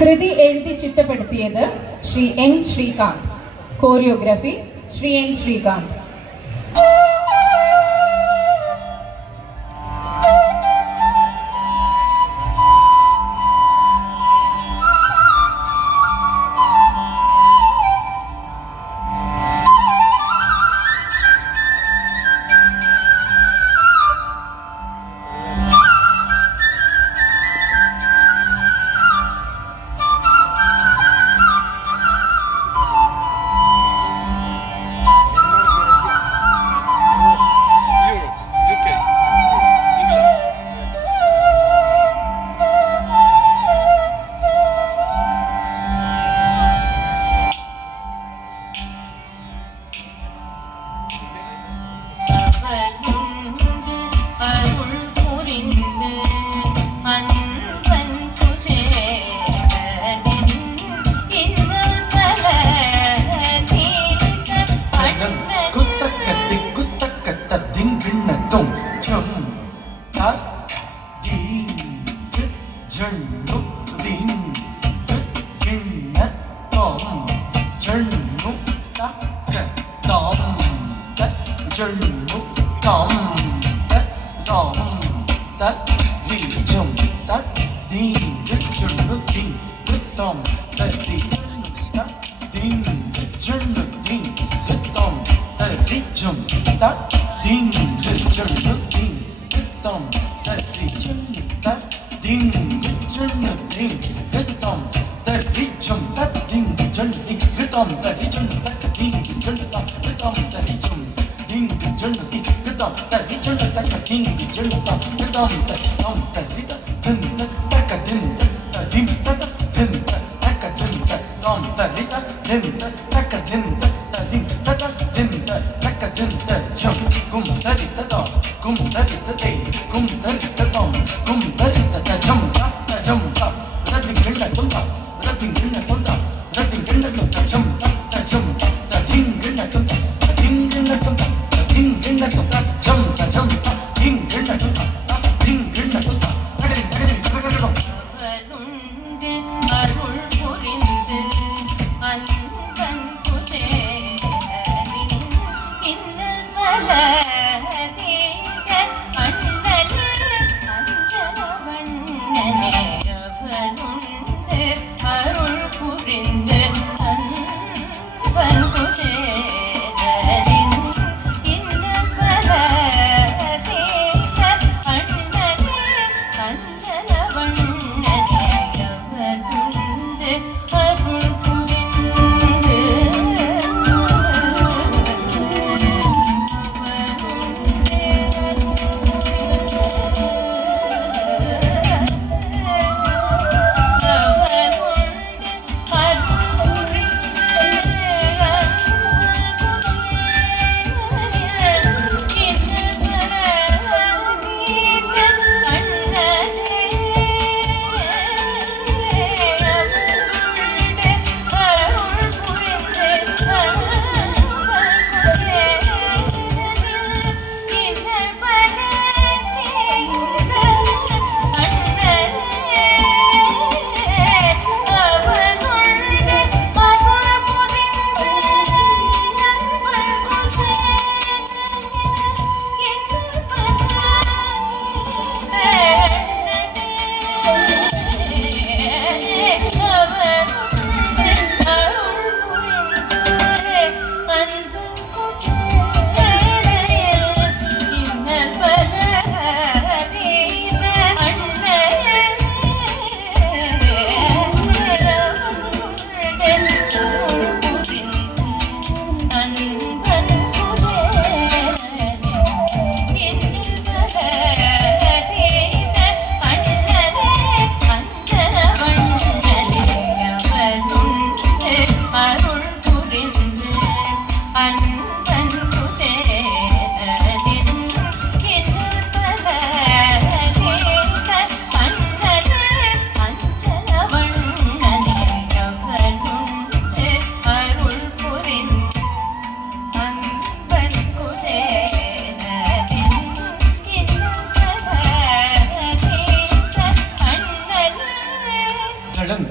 കൃതി എഴുതി ചിട്ടപ്പെടുത്തിയത് Shri N Srikanth. Choreography Shri N Srikanth.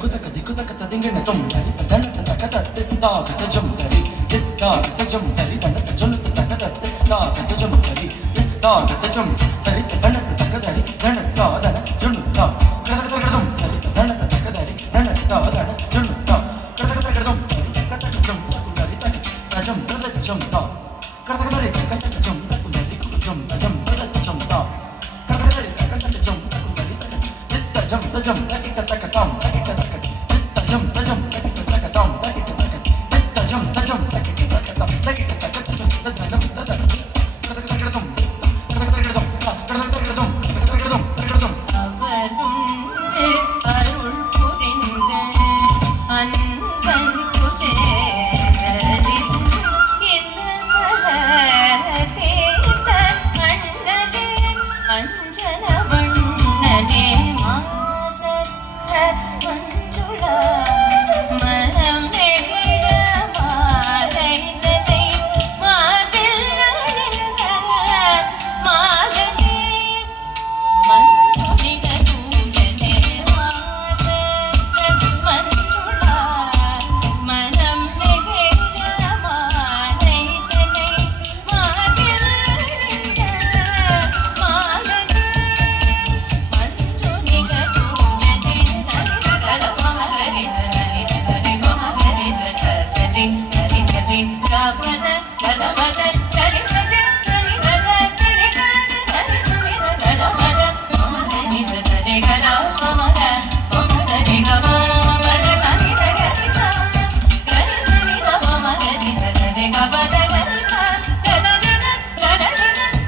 దిక్కుతక దిక్కుతక తదింగిన తొందరి తదనత తకతత్తి తాగతజం తరి తాగతజం తరి తనత జొనత తకతత్తి తాగతజం తరి తాగతజం తరి తదనత తకదరి ధనత దన జొనుత కరకరకరం తరి తదనత తకదరి ధనత దన జొనుత కరకరకరం తరి తకతజం తకుదరి తకతజం తదజం తా కరకరకరి తకతజం తకుదరి కుజం తజం తదజం తా కరకరకరి తకతజం తకుదరి తకతజం తజం తకిట తకతం తకిట తక తజం తజం తకిట తకతం తకిట తక తజం తజం తకిట తకతం తకిట తకతం తజం తజం కరకరకరం కరకరకరం కరకరకరం కరకరకరం కరకరకరం அவருண்டு அருள் புரிந்த அன்பன் குச்சேரின் இன்னல்கள தீர்த்த அண்ணனே அஞ்சன வண்ணனே மாசற்ற மஞ்சுளா மனம் நெகிழ மாலைதனை மார்பில் அணிந்த மாலனே மஞ்சுளிக தூயனே மாசற்ற மஞ்சுளா மனம் நெகிழ மாலைதனை மார்பில் அணிந்த மாலனே மஞ்சுளிக தூயனே சரிகர பமகரி சரி சரி பமகரி சரி சரி சரி கபத கபத சரி சரி சரி சரி கரி சரி கபத பமகரி சரி கர பமக பமகரி கபத சரி கரி சரி சரி பமகரி சரி கபத கரி சரி கரி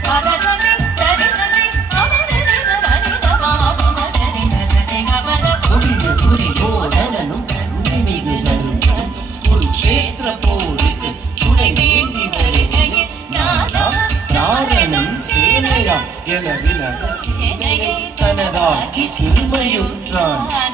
பத சரி கரி சரி பமகரி சரி பமகரி சரி கபத கொடிய துரியோதனனும் கருணை மிகு தருணன் குருக்ஷேத்திர போருக்கு துணை வேண்டி வருகையில் நாரணன் சேனையா என விலக சேனையை தனதாக்கி சிறுமையுற்றான்.